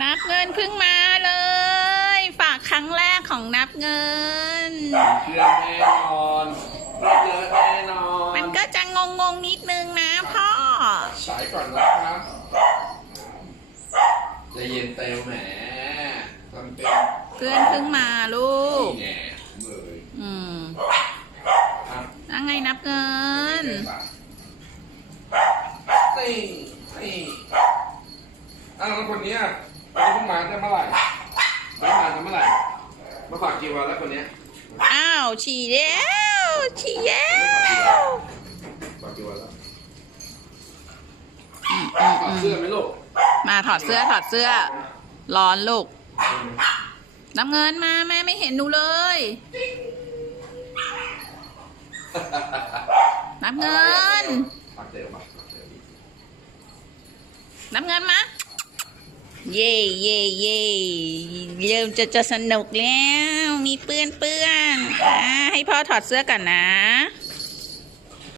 นับเงินเพิ่งมาเลย ฝากครั้งแรกของนับเงินเครื่องแน่นอนรถเยอะแน่นอนมันก็จะงงงๆนิดนึงนะพ่อ สายก่อนนะครับใจะเย็นเต็มแหมทำเป็นเพื่อนเพิ่งมาลูกนี่แน่เลยอืมครับนั่งไงนับเงินนี่นี่อ้าวแล้วคนเนี้ยค นนี้เพิ่งมาได้เมื่อไหร่ไม่มาได้เมื่อไหร่มาฝากกี่วันแล้วคนเนี้ยอ้าวฉี่แล้วฉี่แล้วฝากกี่วันแล้วอืมอืมถอดอืเสื้อมไหมลูกมาถอดเสื้อถอดเสื้อ ร้อนลูกนับเงินมาแม่ไม่เห็นหนูเลยนับเงินฝากเดี๋ยวมาฝากเดี๋ยวนับเงินมา เย่เย่เย่เริ่มจะจะสนุกแล้ว มีเปื้อนเปื้อนอ่าให้พ่อถอดเสื้อก่อนนะ